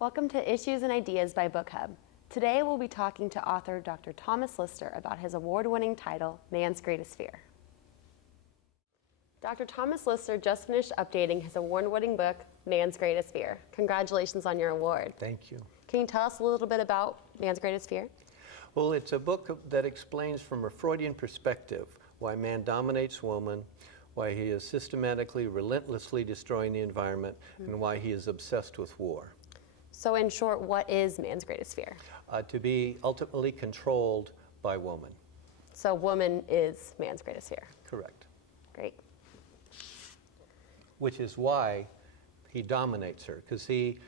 Welcome to Issues and Ideas by Book Hub. Today we'll be talking to author Dr. Thomas Lister about his award-winning title, Man's Greatest Fear. Dr. Thomas Lister just finished updating his award-winning book, Man's Greatest Fear. Congratulations on your award. Thank you. Can you tell us a little bit about Man's Greatest Fear? Well, it's a book that explains from a Freudian perspective why man dominates woman, why he is systematically, relentlessly destroying the environment, and why he is obsessed with war. So in short, what is man's greatest fear? To be ultimately controlled by woman. So woman is man's greatest fear. Correct. Great. Which is why he dominates her, because he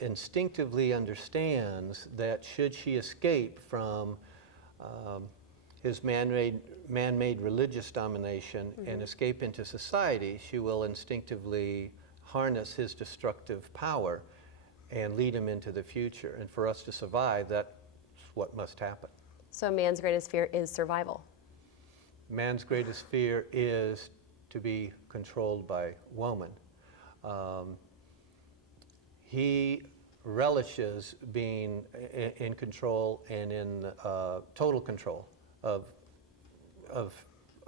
instinctively understands that should she escape from his man-made religious domination and escape into society, she will instinctively harness his destructive power and lead him into the future. And for us to survive, that's what must happen. So man's greatest fear is survival. Man's greatest fear is to be controlled by woman. He relishes being in control and in total control of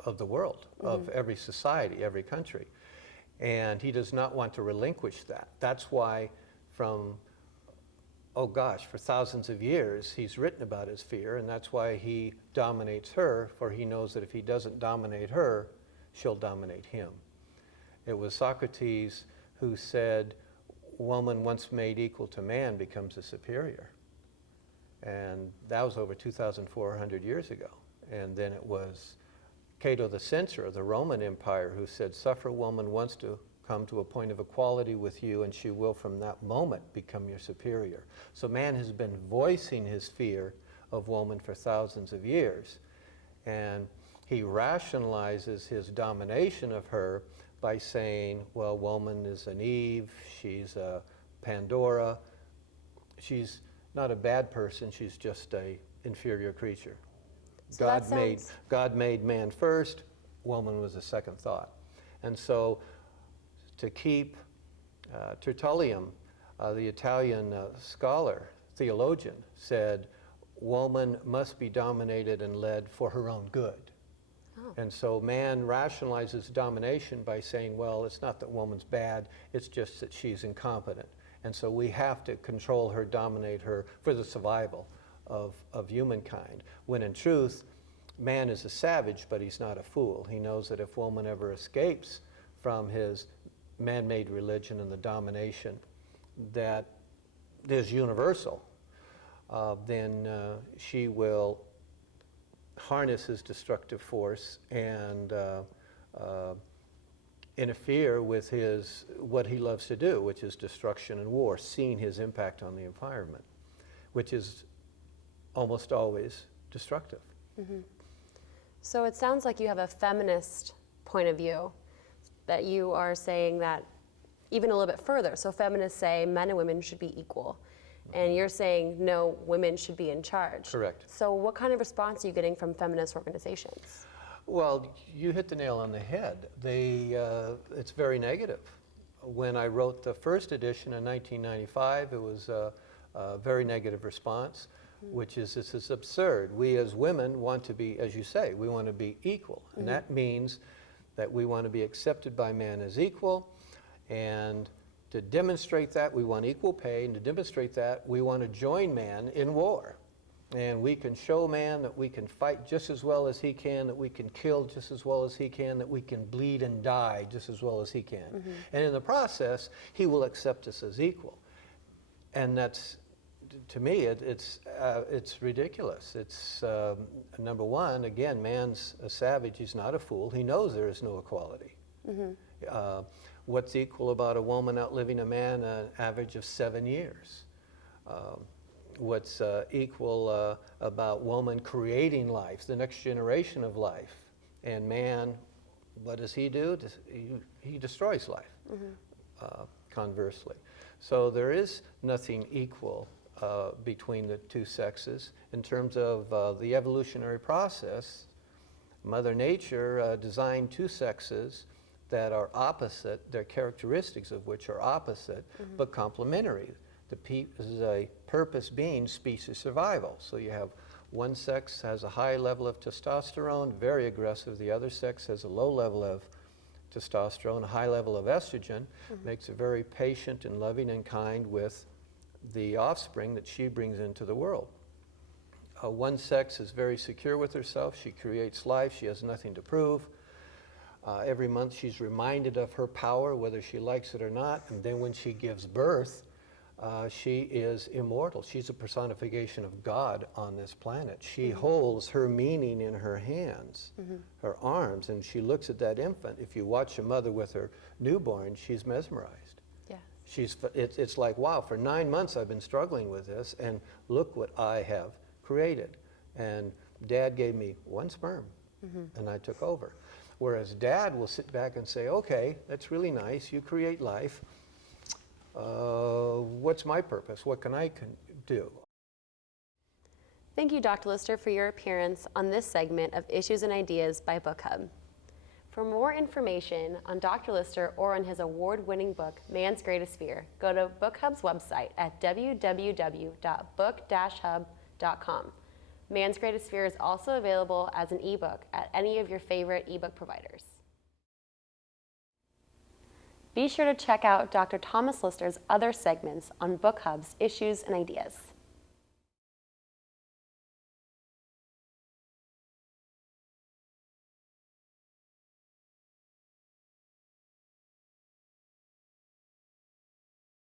the world, of every society, every country. And he does not want to relinquish that. That's why for thousands of years, he's written about his fear, and that's why he dominates her, for he knows that if he doesn't dominate her, she'll dominate him. It was Socrates who said, woman once made equal to man becomes a superior. And that was over 2,400 years ago. And then it was Cato the censor of the Roman Empire who said, suffer woman once to come to a point of equality with you, and she will from that moment become your superior. So man has been voicing his fear of woman for thousands of years. And he rationalizes his domination of her by saying, well, woman is an Eve, she's a Pandora, she's not a bad person, she's just an inferior creature. So God made man first, woman was a second thought. And so to keep Tertullian, the Italian scholar, theologian, said, woman must be dominated and led for her own good. And so man rationalizes domination by saying, well, it's not that woman's bad, it's just that she's incompetent. And so we have to control her, dominate her for the survival of humankind. When in truth, man is a savage, but he's not a fool. He knows that if woman ever escapes from his man-made religion and the domination that is universal, then she will harness his destructive force and interfere with what he loves to do, which is destruction and war, seeing his impact on the environment, which is almost always destructive. So it sounds like you have a feminist point of view, that you are saying that even a little bit further. So feminists say men and women should be equal. And you're saying, no, women should be in charge. Correct. So what kind of response are you getting from feminist organizations? Well, you hit the nail on the head. It's very negative. When I wrote the first edition in 1995, it was a very negative response, which is, this is absurd. We as women want to be, as you say, we want to be equal. And that means that we want to be accepted by man as equal, and to demonstrate that, we want equal pay, and to demonstrate that, we want to join man in war. And we can show man that we can fight just as well as he can, that we can kill just as well as he can, that we can bleed and die just as well as he can. And in the process, he will accept us as equal. And that's, to me, it's ridiculous. It's, number one, again, man's a savage, he's not a fool. He knows there is no equality. What's equal about a woman outliving a man an average of 7 years? What's equal about woman creating life, the next generation of life? And man, what does he do? He destroys life, conversely. So there is nothing equal between the two sexes. In terms of the evolutionary process, Mother Nature designed two sexes that are opposite, their characteristics of which are opposite, but complementary. the purpose being species survival. So you have one sex has a high level of testosterone, very aggressive. The other sex has a low level of testosterone, a high level of estrogen, makes it very patient and loving and kind with the offspring that she brings into the world. One sex is very secure with herself. She creates life. She has nothing to prove. Every month she's reminded of her power, whether she likes it or not. And then when she gives birth, she is immortal. She's a personification of God on this planet. She holds her meaning in her hands, her arms, and she looks at that infant. If you watch a mother with her newborn, she's mesmerized. Yeah. It's like, wow, for 9 months I've been struggling with this, and look what I have created. And Dad gave me one sperm, and I took over. Whereas Dad will sit back and say, okay, that's really nice, you create life. What's my purpose? What can I do? Thank you, Dr. Lister, for your appearance on this segment of Issues and Ideas by Book Hub. For more information on Dr. Lister or on his award-winning book, Man's Greatest Fear, go to Book Hub's website at www.book-hub.com. Man's Greatest Fear is also available as an ebook at any of your favorite ebook providers. Be sure to check out Dr. Thomas Lister's other segments on Book Hub's Issues and Ideas.